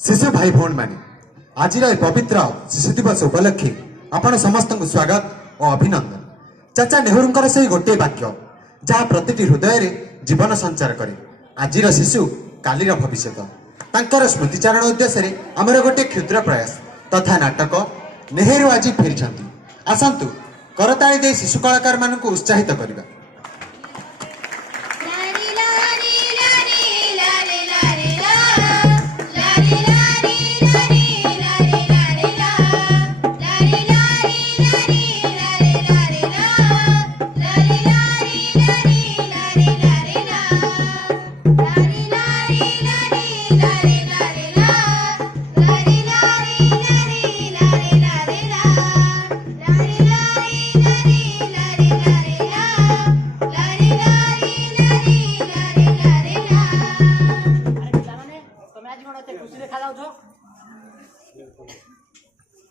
शिशु भाई भौणी माने आज पवित्र शिशु दिवस उपलक्षे आपण समस्त स्वागत और अभिनंदन। चाचा नेहरू से गोटे वाक्य जहाँ प्रति हृदय रे जीवन संचार करे आज शिशु कालीर भविष्य तांकर स्मृतिचारण उद्देश्य आमर गोटे क्षुद्र प्रयास तथा नाटक नेहरू आज फेरी आसतु करताली दे शिशु कलाकार मान उत्साहित करवा।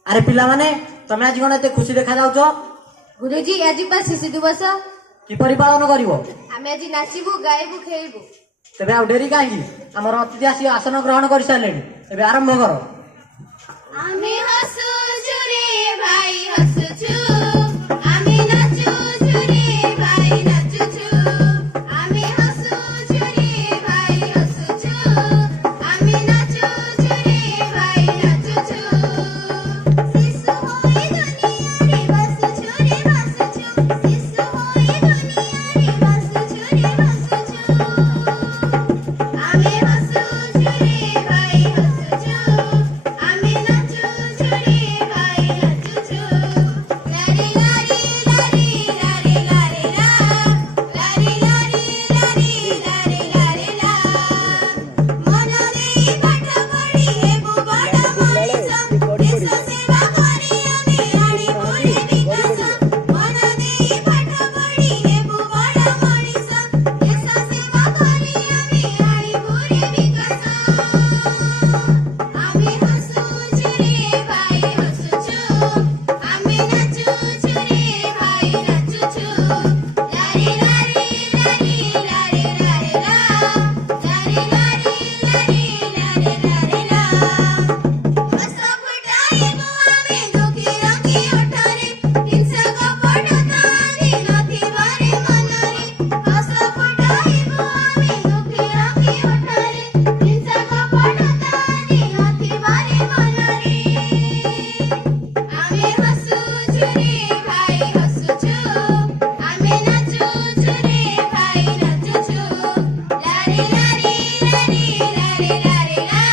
अरे पिला माने तमे आज कोन एते खुशी देखा जाउछ? गुरुजी आज बा शिशु दिवस कि परिपालन करिवो? आमे आज नाचिबु गाइबु खेलिबु। तबे आ डेरी काहे? हमर अतिथि आसी आसन ग्रहण करि सारलेनी, एबे आरंभ करो। आमे हसुछु रे भाई हसुछु, आमे नाचुछु रे भाई नाचुछु, आमे हसुछु रे भाई हसुछु, आमे नाचुछु रे भाई नाचुछु। शिशु होई दुनिया रे बसुछु रे बसुछु, शिशु होई दुनिया रे बसुछु रे बसुछु, आमे हसुछु रे भाई हसुछु, आमे नाचुछु रे भाई नाचुछु। लारी लारी लारी लारी लारी ला, लारी लारी लारी लारी लारी ला। मन देई पाठ पढ़ी हेबु बड़ मनीष, देश सेवा करी आमे आनिबु रे विकास। मन देई पाठ पढ़ी हेबु बड़ मनीष, देश सेवा करी आमे आनिबु रे विकास। आमे हसुछु रे भाई हसुछु, आमे नाचुछु रे भाई नाचुछु। लारी लारी लारी लारी लारी ला, लारी लारी लारी लारी लारी ला। हस फुटाइबु आमे दुखी रंगी ओठरे, हिंसा कपट तानि नथिब रे मनरे। हस फुटाइबु आमे दुखी रंगी ओठरे, हिंसा कपट तानि नथिब रे मनरे। आमे हसुछु रे भाई हसुछु, आमे नाचुछु रे भाई नाचुछु। लारी लारी लारी लारी लारी ला,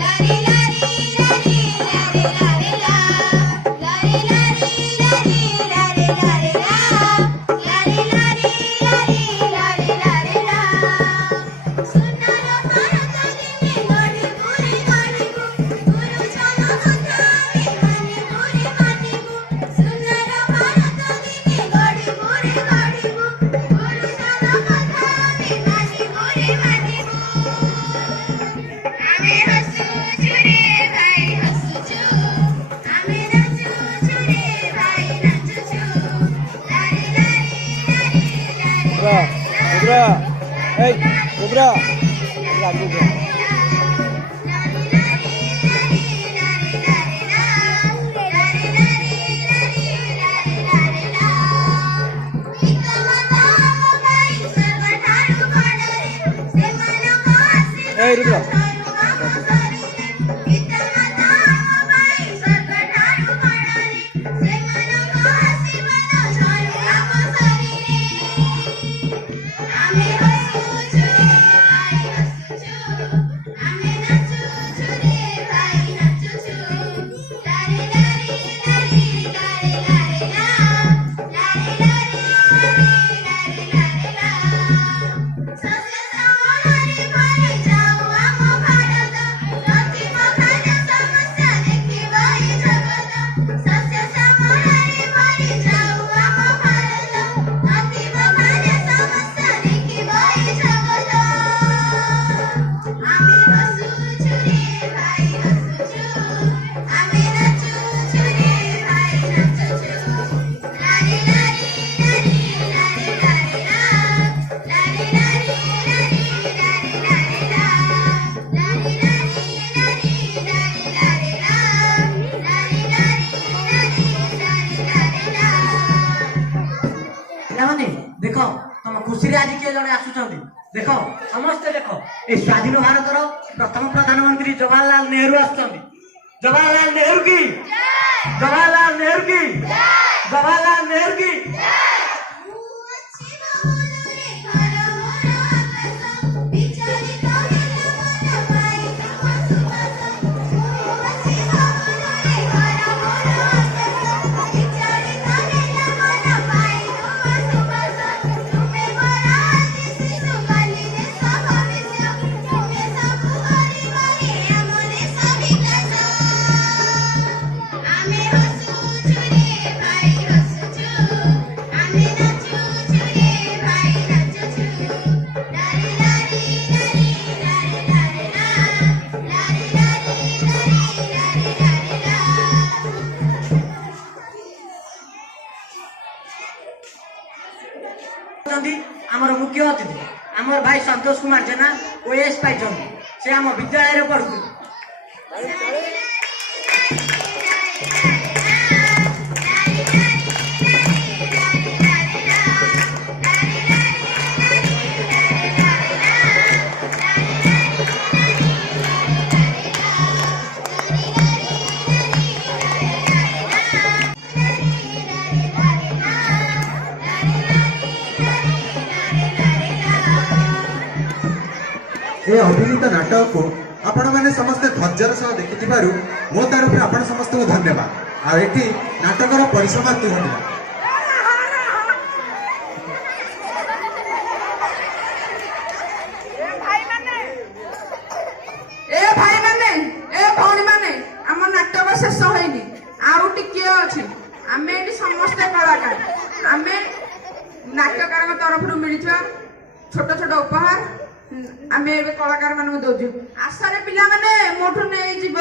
लारी लारी लारी लारी लारी ला, लारी लारी लारी लारी लारी ला, लारी लारी लारी लारी लारी ला। सुंदर भारत दिने गढ़िबु रे गढ़िबु, गुरुजन कथा आमे मानिबु रे मानिबु। सुंदर भारत दिने गढ़िबु रे गढ़िबु, गुरुजन कथा आमे मानिबु रे मानिबु। आमे हसुछु रे भाई हसुछु, आमे नाचुछु रे भाई नाचुछु। लारी लारी लारी लारी Cobra, hey, Cobra, lagu bro. Hey, Rudra. आमे हसुछु रे भाई हसुछु, आमे नाचुछु रे भाई नाचुछु। लारी लारी लारी लारी लारी ला, लारी लारी लारी लारी ला। सस्य समरे भरि जाऊ आम भारत, ଆସୁଛନ୍ତି। ଦେଖ ସମସ୍ତେ ଦେଖ, এই ସ୍ୱାଧୀନ ଭାରତର ପ୍ରଥମ ପ୍ରଧାନମନ୍ତ୍ରୀ ଜବାହରଲାଲ ନେହେରୁ ଆସୁଛନ୍ତି। ଜବାହରଲାଲ ନେହେରୁ କି ଜବାହରଲାଲ ନେହେରୁ କି ଜବାହରଲାଲ ନେହେରୁ କି ଆମର ମୁଖ୍ୟ ଅତିଥି ଆମର ଭାଇ ସନ୍ତୋଷ କୁମାର ଜେନା ଓଏସ୍ ପାଇଛନ୍ତି। ସେ ଆମ ବିଦ୍ୟାଳୟରେ ପଢୁଥିଲେ। ଏ ଅଭିନୀତ ନାଟକକୁ ଆପଣମାନେ ସମସ୍ତେ ଧୈର୍ଯ୍ୟର ସହ ଦେଖିଥିବାରୁ ମୋ ତରଫରୁ ଆପଣ ସମସ୍ତଙ୍କୁ ଧନ୍ୟବାଦ। ଆଉ ଏଠି ନାଟକର ପରିସମାପ୍ତି ଘଟିଲା। ଏ ଭାଇମାନେ, ଏ ଭଉଣୀମାନେ, ଆମ ନାଟକ ଶେଷ ହେଇନି, ଆଉ ଟିକିଏ ଅଛି। ଆମେ ଏଠି ସମସ୍ତେ କଳାକାର। ଆମେ ନାଟ୍ୟକାରଙ୍କ ତରଫରୁ ମିଳିଥିବା ଛୋଟ ଛୋଟ ଉପହାର ଆମେ ଏବେ କଳାକାର ମାନଙ୍କୁ ଦଉଛୁ। ଆଶାରେ ପିଲାମାନେ ମୋଠୁ ନେଇଯିବ।